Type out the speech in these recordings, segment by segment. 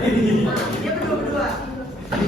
Dia berdua-berdua. Jadi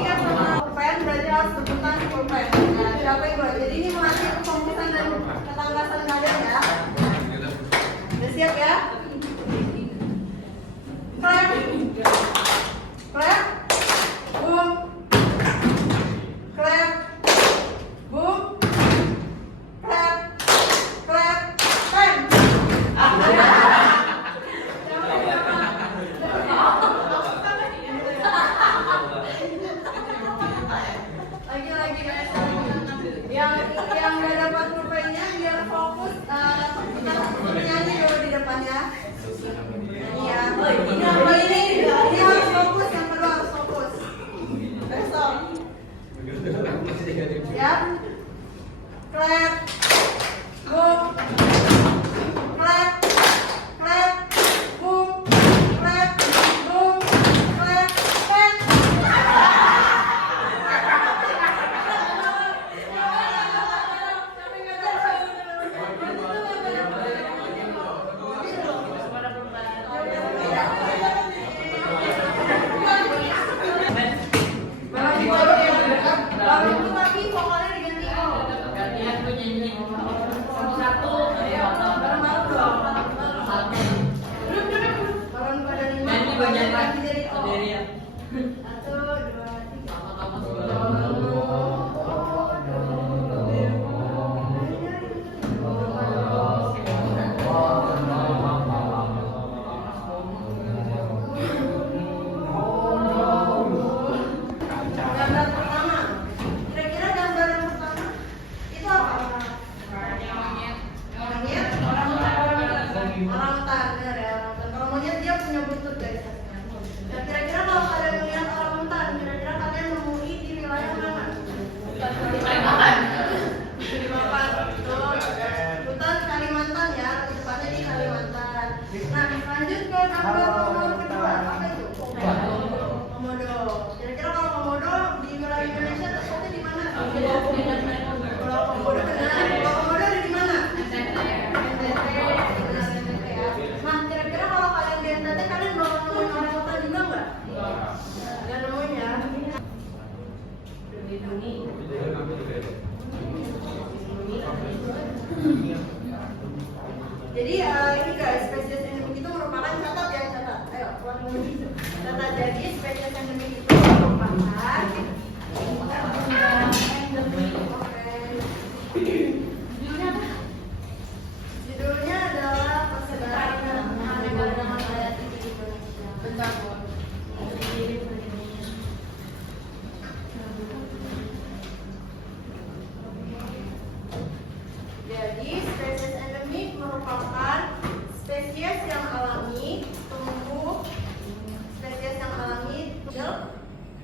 kan sama pulpen berarti harus rebutan pulpen. Nah, siapa yang dua? Jadi ini melatih kefokusan dan ketangkasan nada ya. Udah siap ya? Clap, clap, boom, clap, boom, clap, clap, time. Lagi guys, yang nggak dapat pulpennya biar fokus kita menyanyi dulu di depannya. Iya. Ini harus fokus, yang kedua harus fokus. Besok. Ya. Clap. Boom. Clap. Clap. Boom. Clap. Boom. Clap. Clap. Tapi vokalnya diganti. Gantian gue nyanyi. Satu, Bareng-bareng dong. Bareng pada lima. nyanyi bagian Ganti jadi O. sendiri ya. 1, 2, 3. Gambar pertama. Kira-kira gambar yang pertama itu apa? Monyet? Orangutan, benar ya, orangutan. Kalau monyet dia punya buntut guys. Nah, kira-kira kalau kalian melihat orangutan, kira-kira kalian nemui di wilayah mana? Kalimantan. Betul. Hutan Kalimantan ya, tepatnya di Kalimantan. Nah, lanjut ke gambar nomor kedua. Apa itu? Komodo. Kira-kira kalau komodo di wilayah Indonesia tepatnya di mana? Kalau komodo benar. Kalau komodo ada di mana? NTT. Nah, kira-kira kalau kalian di NTT kalian bakal nemuin orangutan juga nggak? Nggak nemuin ya. Jadi ini guys, spesies endemik itu merupakan catat ya, catat. Ayo, catat. Jadi spesies endemik itu merupakan endemik. Judulnya apa? Judulnya adalah persebaran harimau hayati di Indonesia. Bentar, Jadi spesies endemik merupakan spesies yang alami, tumbuh, spesies yang alami,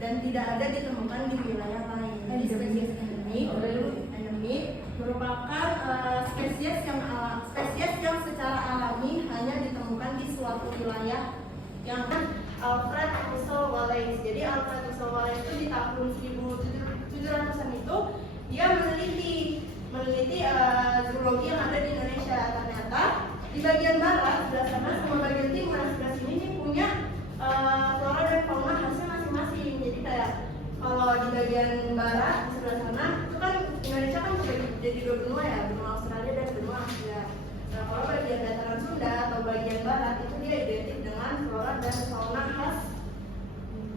dan tidak ada ditemukan di wilayah lain. Jadi spesies endemik merupakan spesies yang secara alami hanya ditemukan di suatu wilayah yang Alfred Russel Wallace. Jadi Alfred Russel Wallace itu di tahun 1700-an itu dia meneliti zoologi yang ada di Indonesia. Ternyata di bagian barat sebelah sana sama bagian timur sebelah sini ini punya flora dan fauna khasnya masing-masing. Jadi kayak kalau di bagian barat di sebelah sana itu kan Indonesia kan jadi dua benua ya, benua Australia dan benua Asia. Nah, kalau bagian dataran Sunda atau bagian barat itu dia identik dengan flora dan fauna khas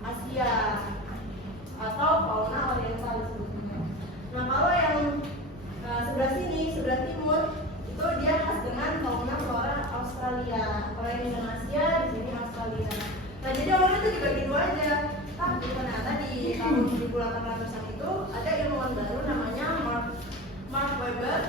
Asia atau fauna oriental sebetulnya. Nah, kalau yang sebelah sini, sebelah timur itu dia khas dengan fauna flora Australia. Kalau yang di Asia, di sini Australia. Nah, jadi orang itu dibagi dua aja. Tapi ternyata di tahun 1800-an itu ada ilmuwan baru namanya Mark Webber.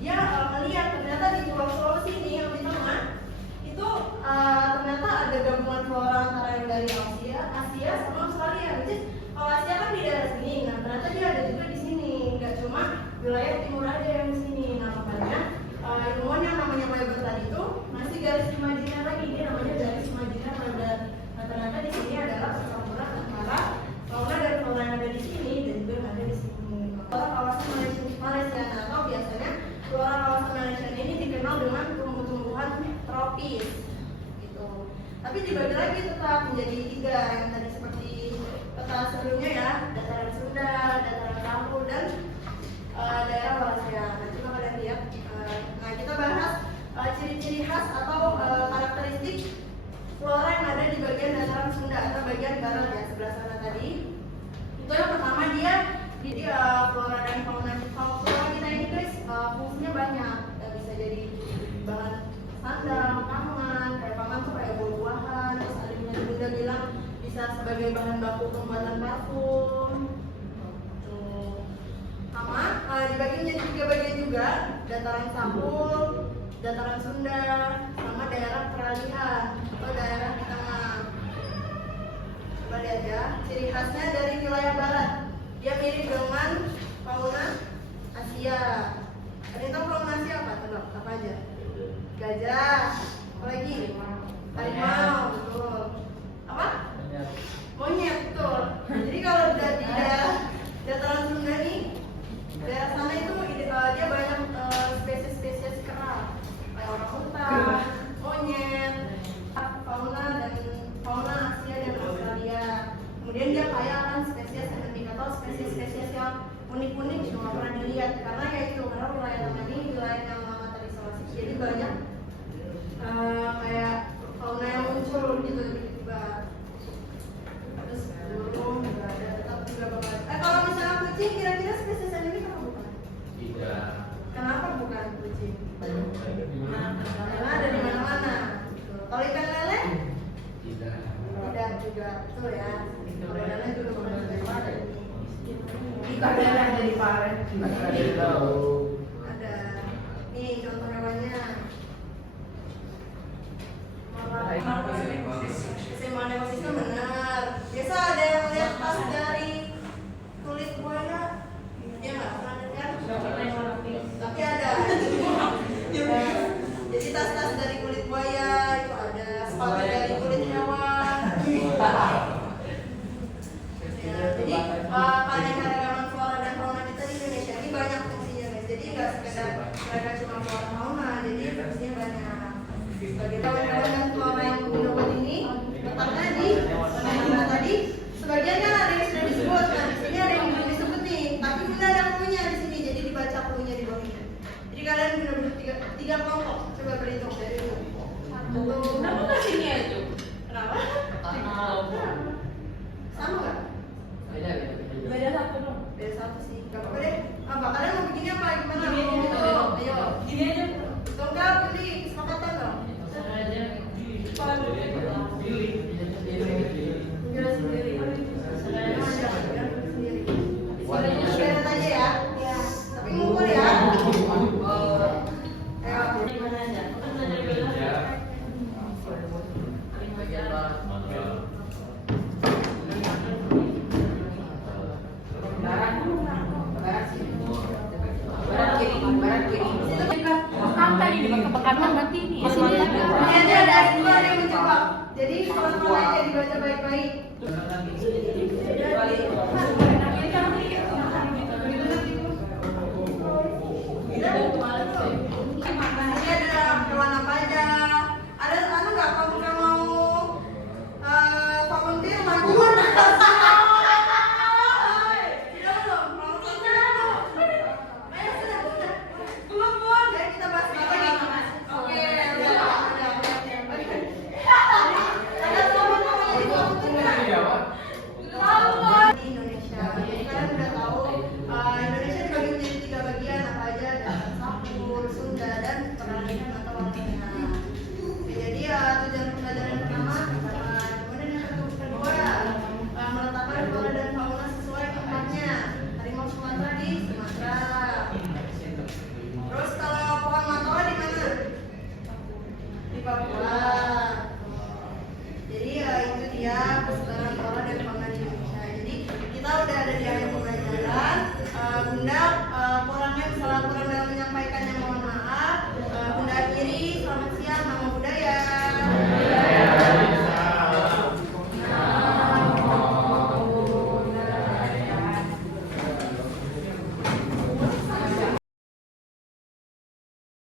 Dia melihat ternyata di Pulau Sulawesi ini yang di tengah itu ternyata ada gabungan flora antara yang dari Asia sama Australia. Jadi kalau Asia kan di daerah sini, nah ternyata dia ada juga di sini, nggak cuma wilayah timur aja yang di sini. Nah makanya ilmuwan yang namanya Weber tadi itu masih garis imajiner lagi, dia namanya garis imajiner Weber. Nah ternyata di sini adalah percampuran antara fauna dan flora yang ada di sini dan juga yang ada di sini. Flora kawasan Malaysia atau biasanya flora kawasan Malaysia ini dikenal dengan tumbuh-tumbuhan tropis. Gitu. Tapi dibagi lagi tetap menjadi 3 yang tadi seperti peta sebelumnya ya, dataran Sunda, dataran Kamu, dan daerah Wallacea. Nah, coba kalian lihat. Nah, kita bahas ciri-ciri khas atau karakteristik flora yang ada di bagian dataran Sunda atau bagian barat ya, sebelah sana tadi. Itu yang pertama dia flora dan fauna kita ini guys fungsinya banyak. Bisa jadi bahan sandang, pangan, kayak pangan tuh kayak buah-buahan, terus ada yang Bunda bilang bisa sebagai bahan baku pembuatan parfum. Tuh. Sama dibagi menjadi 3 bagian juga, dataran Sahul, dataran Sunda, sama daerah peralihan atau daerah di tengah. Coba lihat ya, ciri khasnya dari wilayah barat. Dia mirip dengan fauna Asia. Ada yang tahu fauna Asia apa? Tebak, apa aja? Gajah, apa lagi? Harimau, betul. Apa? Monyet, betul. Jadi kalau di daerah dataran Sunda nih, daerah sana itu dia banyak spesies-spesies kera, kayak orangutan, monyet, fauna Asia dan Australia. Kemudian dia kaya akan spesies endemik atau spesies-spesies yang unik-unik cuma pernah dilihat, karena ya itu, karena wilayah tengah ini wilayah yang lama terisolasi, jadi banyak kayak fauna yang muncul gitu tiba-tiba. Terus burung juga ada, tetap juga bakal. Kalau misalnya kucing, kira-kira spesies endemik apa bukan? Tidak. Kenapa bukan kucing? Karena ada di mana-mana. Kalau ikan lele? Tidak. Tidak juga, betul ya. Kalau lele juga bukan ada di Ikan lele ada di Paren. ada. Nih contoh hewannya. Keseimbangan ekosistem benar. Biasa ada yang lihat tas dari kulit buaya, ya nggak pernah dengar? Tapi ada. Jadi tas-tas dari kulit buaya itu ada, sepatu dari kulit hewan. Ya, jadi keanekaragaman flora dan fauna kita di Indonesia ini banyak fungsinya guys. Jadi nggak sekedar mereka cuma flora fauna, jadi fungsinya banyak. Sebagai hewan dan flora yang mendobat ini letaknya di mana tadi? Sebagian kan ada yang sudah disebut, nah di sini ada yang belum disebut nih. Tapi Bunda ada cluenya di sini, jadi dibaca cluenya di bawahnya. Jadi kalian benar-benar tiga kelompok. Coba berhitung dari dulu. Kenapa nggak sini aja? Kenapa? Sama nggak? Beda satu dong. Beda satu sih. Gak apa-apa deh. Apa kalian mau bikinnya apa? Gimana? Gini aja. Ayo. Gini aja. Betul nggak? Pilih kesepakatan dong. Jelas sendiri. Beres aja ya. Tapi ngumpul ya. Ayo. Gimana aja? Kan belajar Tadi di bekatan nanti ini. Ini ada yang mencoba. Jadi teman-teman aja dibaca baik-baik.